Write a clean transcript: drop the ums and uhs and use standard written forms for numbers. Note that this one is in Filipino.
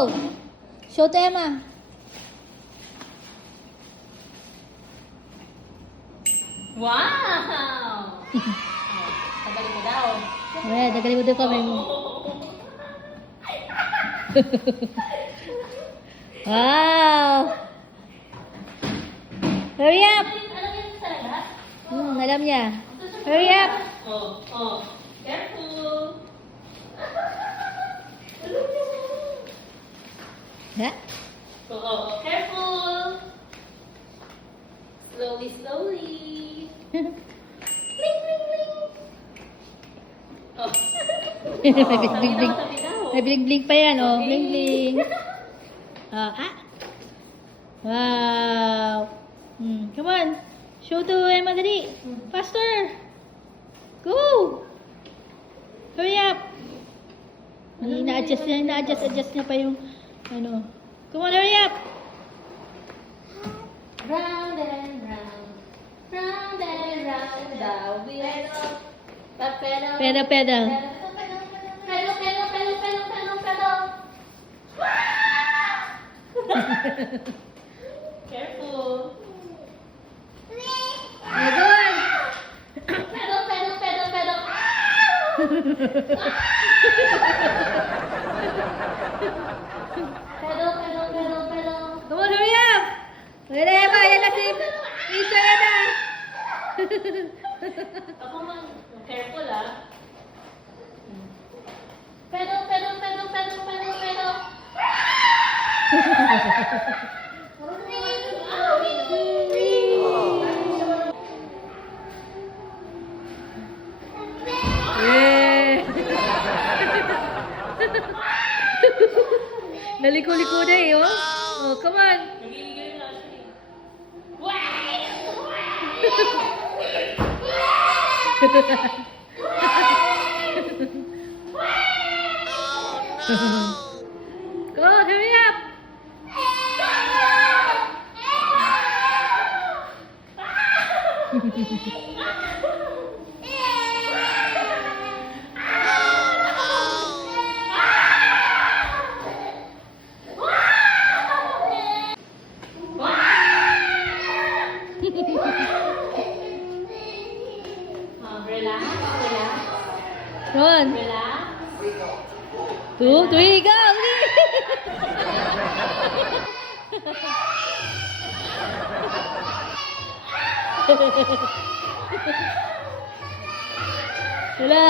Go! Show to Emma. Wow! Tagalin mo daw. Ayan, tagalin mo doon kami. Wow! Hurry up! Alam niyo talaga? Alam niya. Hurry up! Careful! Ha? Careful! Slowly, slowly. Bling, bling, bling. Oh. May bling-bling. Sabi daw. May bling-bling pa yan, oh. Bling-bling. Wow. Come on. Show to Emma, dali. Faster. Go. Hurry up. Ina-adjust niya pa yung, ano. Come on, hurry up. Round and round. Round and round. The wheel of the pedal. Pedal. Pedal, pedal, pedal, pedal, pedal, pedal. Careful. Good. Pedal, pedal, pedal, pedal. Pedal, pedal, pedal, pedal. Come on, hurry up. Wait, Emma. Yan na si Mr. Emma. Ako man, careful Pedal, pedal, pedal, pedal, pedal, pedal. Eh. Naliko-liko na eh, oh. Oh, come on. Nagigigil na siya eh. Go, hurry up. Relax, relax, Come on. relax. 2, 3, go. Wala.